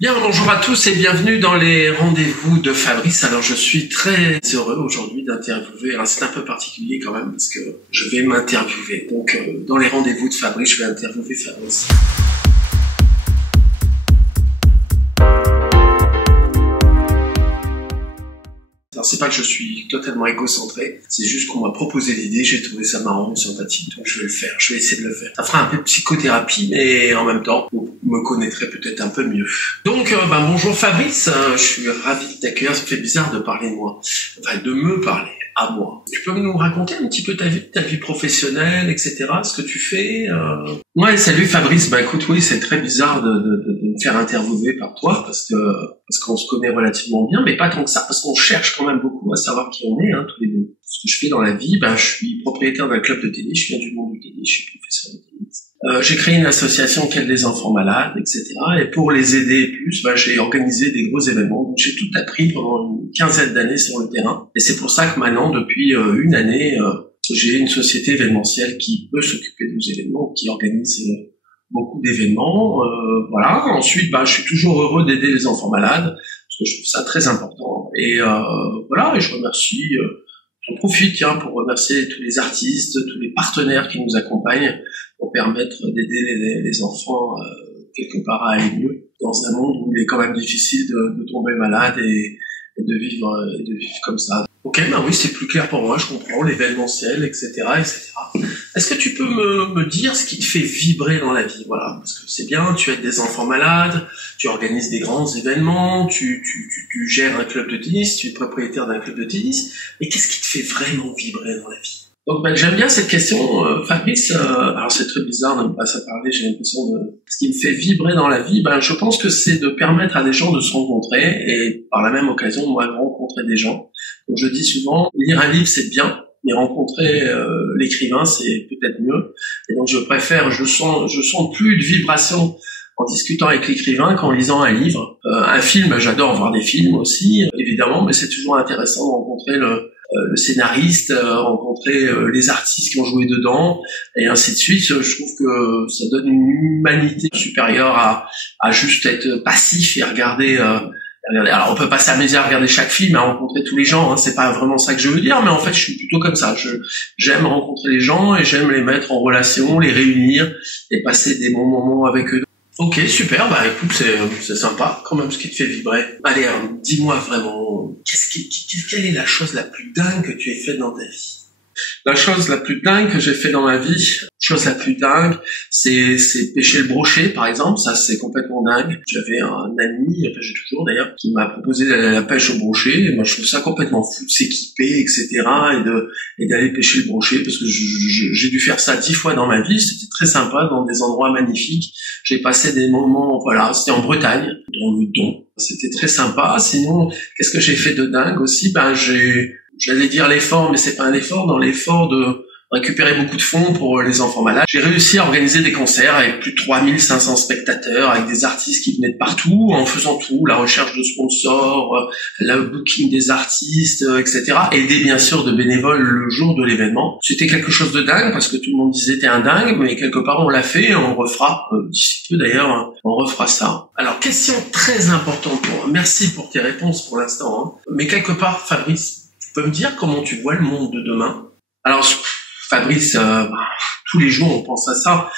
Bien, bonjour à tous et bienvenue dans les rendez-vous de Fabrice. Alors, je suis très heureux aujourd'hui d'interviewer. Alors, c'est un peu particulier quand même parce que je vais m'interviewer. Donc, dans les rendez-vous de Fabrice, je vais interviewer Fabrice. Alors, c'est pas que je suis totalement égocentré, c'est juste qu'on m'a proposé l'idée, j'ai trouvé ça marrant et sympathique, donc je vais le faire, je vais essayer de le faire. Ça fera un peu de psychothérapie, mais en même temps, vous me connaîtrez peut-être un peu mieux. Donc, bonjour Fabrice, je suis ravi de t'accueillir, ça me fait bizarre de parler de moi, enfin de me parler à moi. Tu peux nous raconter un petit peu ta vie professionnelle, etc., ce que tu fais Ouais, salut Fabrice, écoute, oui, c'est très bizarre de me faire interviewer par toi, parce qu'on se connaît relativement bien, mais pas tant que ça, parce qu'on cherche quand même beaucoup à savoir qui on est, tous les deux. Ce que je fais dans la vie, je suis propriétaire d'un club de tennis, je viens du monde du tennis, je suis professeur de tennis. J'ai créé une association qui aide les enfants malades, etc. Et pour les aider plus, j'ai organisé des gros événements. Donc j'ai tout appris pendant une quinzaine d'années sur le terrain. Et c'est pour ça que maintenant, depuis une année, j'ai une société événementielle qui peut s'occuper de nos événements, qui organise beaucoup d'événements. Voilà. Ensuite, je suis toujours heureux d'aider les enfants malades, parce que je trouve ça très important. Et voilà, et je remercie... J'en profite pour remercier tous les artistes, tous les partenaires qui nous accompagnent pour permettre d'aider les enfants quelque part à aller mieux dans un monde où il est quand même difficile de tomber malade et de vivre comme ça. Ok, oui, c'est plus clair pour moi, je comprends l'événementiel, etc., etc. Est-ce que tu peux me dire ce qui te fait vibrer dans la vie, voilà, parce que c'est bien, tu aides des enfants malades, tu organises des grands événements, tu gères un club de tennis, tu es propriétaire d'un club de tennis, mais qu'est-ce qui te fait vraiment vibrer dans la vie? Donc j'aime bien cette question, Fabrice. Alors c'est très bizarre de ne pas s'en parler. J'ai l'impression de ce qui me fait vibrer dans la vie. Je pense que c'est de permettre à des gens de se rencontrer et par la même occasion moi de rencontrer des gens. Donc je dis souvent, lire un livre c'est bien, mais rencontrer l'écrivain c'est peut-être mieux. Et donc je sens plus de vibration en discutant avec l'écrivain qu'en lisant un livre. Un film, j'adore voir des films aussi, évidemment, mais c'est toujours intéressant de rencontrer le scénariste, rencontrer les artistes qui ont joué dedans, et ainsi de suite. Je trouve que ça donne une humanité supérieure à juste être passif et regarder. Alors on peut pas s'amuser à regarder chaque film, à rencontrer tous les gens, c'est pas vraiment ça que je veux dire, mais en fait je suis plutôt comme ça. J'aime rencontrer les gens et j'aime les mettre en relation, les réunir et passer des bons moments avec eux. Ok, super, écoute, c'est sympa, quand même, ce qui te fait vibrer. Allez, dis-moi vraiment, quelle est la chose la plus dingue que tu aies faite dans ta vie? La chose la plus dingue que j'ai fait dans ma vie, c'est pêcher le brochet, par exemple. Ça, c'est complètement dingue. J'avais un ami, j'ai toujours d'ailleurs, qui m'a proposé d'aller à la pêche au brochet. Et moi, je trouve ça complètement fou de s'équiper, etc. et d'aller pêcher le brochet, parce que j'ai dû faire ça 10 fois dans ma vie. C'était très sympa, dans des endroits magnifiques. J'ai passé des moments, voilà, c'était en Bretagne, dans le Don. C'était très sympa. Sinon, qu'est-ce que j'ai fait de dingue aussi? J'allais dire l'effort, mais c'est pas un effort, dans l'effort de récupérer beaucoup de fonds pour les enfants malades. J'ai réussi à organiser des concerts avec plus de 3500 spectateurs, avec des artistes qui venaient de partout, en faisant tout, la recherche de sponsors, le booking des artistes, etc. Aider bien sûr de bénévoles le jour de l'événement. C'était quelque chose de dingue, parce que tout le monde disait t'es un dingue, mais quelque part on l'a fait, et on refera, d'ici peu d'ailleurs, on refera ça. Alors, question très importante pour moi. Merci pour tes réponses pour l'instant, mais quelque part, Fabrice, tu peux me dire comment tu vois le monde de demain? Alors, Fabrice, tous les jours on pense à ça,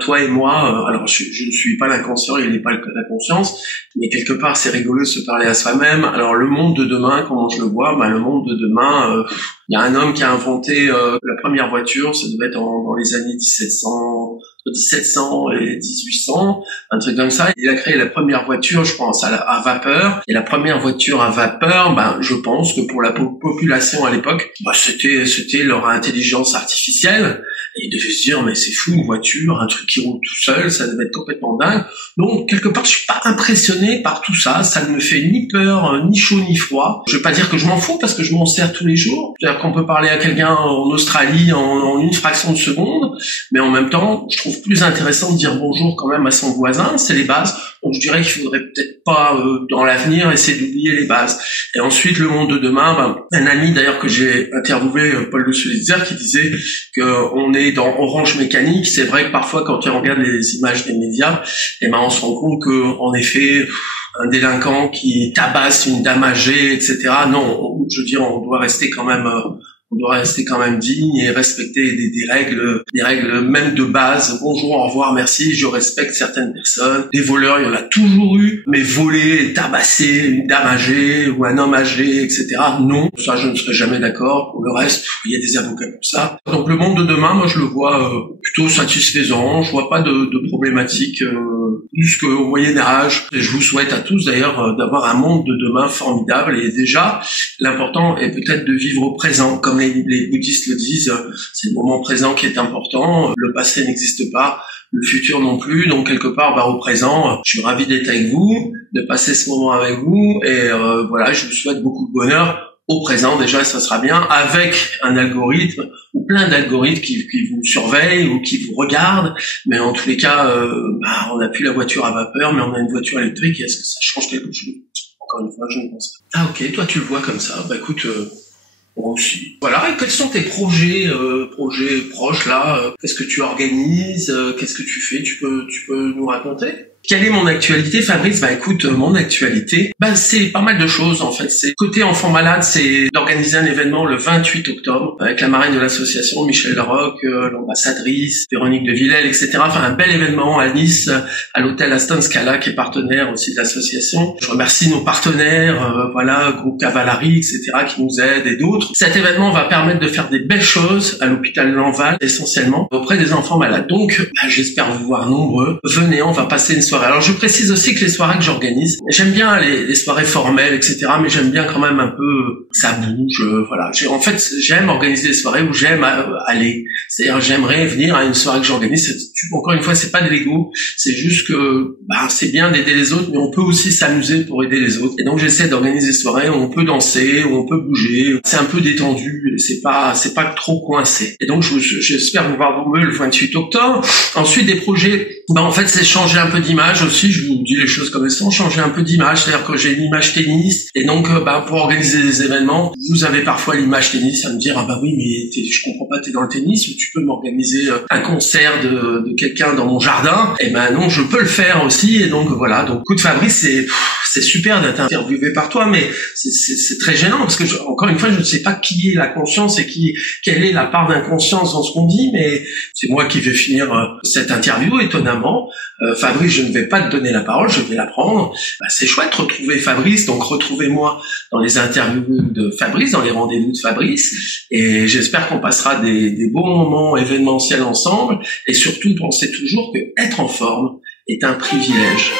toi et moi, alors je ne suis pas l'inconscient, il n'est pas la conscience, mais quelque part c'est rigolo de se parler à soi-même. Alors le monde de demain, comment je le vois? Le monde de demain, il y a un homme qui a inventé la première voiture, ça devait être dans les années 1700 et 1800, un truc comme ça. Il a créé la première voiture, je pense, à vapeur. Et la première voiture à vapeur, je pense que pour la population à l'époque, c'était leur intelligence artificielle. Et ils devaient se dire, mais c'est fou, une voiture, un truc qui roule tout seul, ça devait être complètement dingue. Donc, quelque part, je suis pas impressionné par tout ça. Ça ne me fait ni peur, ni chaud, ni froid. Je vais pas dire que je m'en fous, parce que je m'en sers tous les jours. C'est-à-dire qu'on peut parler à quelqu'un en Australie en une fraction de seconde, mais en même temps, je trouve plus intéressant de dire bonjour quand même à son voisin, c'est les bases. Donc je dirais qu'il faudrait peut-être pas dans l'avenir essayer d'oublier les bases. Et ensuite le monde de demain, un ami d'ailleurs que j'ai interviewé, Paul de Sulitzer, qui disait qu'on est dans Orange Mécanique. C'est vrai que parfois quand tu regardes les images des médias, on se rend compte que en effet un délinquant qui tabasse une dame âgée, etc. Non, je veux dire, on doit rester quand même digne et respecter des règles même de base. Bonjour, au revoir, merci, je respecte certaines personnes. Des voleurs, il y en a toujours eu, mais voler, tabasser une dame âgée ou un homme âgé, etc. Non, ça je ne serai jamais d'accord. Pour le reste, il y a des avocats pour ça. Donc le monde de demain, moi je le vois plutôt satisfaisant. Je vois pas de problématiques plus qu'au Moyen-Âge. Et je vous souhaite à tous d'ailleurs d'avoir un monde de demain formidable. Et déjà, l'important est peut-être de vivre au présent, comme les bouddhistes le disent, c'est le moment présent qui est important, le passé n'existe pas, le futur non plus, donc quelque part au présent, je suis ravi d'être avec vous, de passer ce moment avec vous, et voilà, je vous souhaite beaucoup de bonheur au présent, déjà ça sera bien, avec un algorithme, ou plein d'algorithmes qui vous surveillent, ou qui vous regardent, mais en tous les cas, on n'a plus la voiture à vapeur, mais on a une voiture électrique, est-ce que ça change quelque chose? Encore une fois, je ne pense pas. Ah ok, toi tu le vois comme ça, écoute... Moi aussi. Voilà, et quels sont tes projets proches là? Qu'est-ce que tu organises? Qu'est-ce que tu fais? Tu peux nous raconter? Quelle est mon actualité, Fabrice? Écoute, mon actualité, c'est pas mal de choses en fait. C'est côté enfants malades, c'est d'organiser un événement le 28 octobre avec la marraine de l'association, Michel Larocque, l'ambassadrice, Véronique de Villèle, etc. Enfin, un bel événement à Nice, à l'hôtel Aston Scala, qui est partenaire aussi de l'association. Je remercie nos partenaires, Groupe Cavallari, etc., qui nous aident et d'autres. Cet événement va permettre de faire des belles choses à l'hôpital Lanval, essentiellement auprès des enfants malades. Donc, j'espère vous voir nombreux. Venez, on va passer une soirée. Alors je précise aussi que les soirées que j'organise, j'aime bien les soirées formelles, etc. Mais j'aime bien quand même un peu ça bouge. Voilà. En fait, j'aime organiser des soirées où j'aime aller. C'est-à-dire j'aimerais venir à une soirée que j'organise. Encore une fois, c'est pas de l'ego. C'est juste que c'est bien d'aider les autres, mais on peut aussi s'amuser pour aider les autres. Et donc j'essaie d'organiser des soirées où on peut danser, où on peut bouger. C'est un peu détendu. C'est pas trop coincé. Et donc j'espère vous voir nombreux le 28 octobre. Ensuite des projets. En fait, c'est changer un peu d'image aussi, je vous dis les choses comme elles sont, changer un peu d'image, c'est-à-dire que j'ai une image tennis, et donc pour organiser des événements, vous avez parfois l'image tennis à me dire oui mais je comprends pas, t'es dans le tennis, tu peux m'organiser un concert de quelqu'un dans mon jardin, et non, je peux le faire aussi, et donc voilà, donc écoute Fabrice, c'est super d'être interviewé par toi, mais c'est très gênant, parce que encore une fois, je ne sais pas qui est la conscience et quelle est la part d'inconscience dans ce qu'on dit, mais c'est moi qui vais finir cette interview, étonnamment. Fabrice, je ne vais pas te donner la parole, je vais la prendre. C'est chouette de retrouver Fabrice, donc retrouvez-moi dans les interviews de Fabrice, dans les rendez-vous de Fabrice, et j'espère qu'on passera des bons moments événementiels ensemble, et surtout pensez toujours que être en forme est un privilège.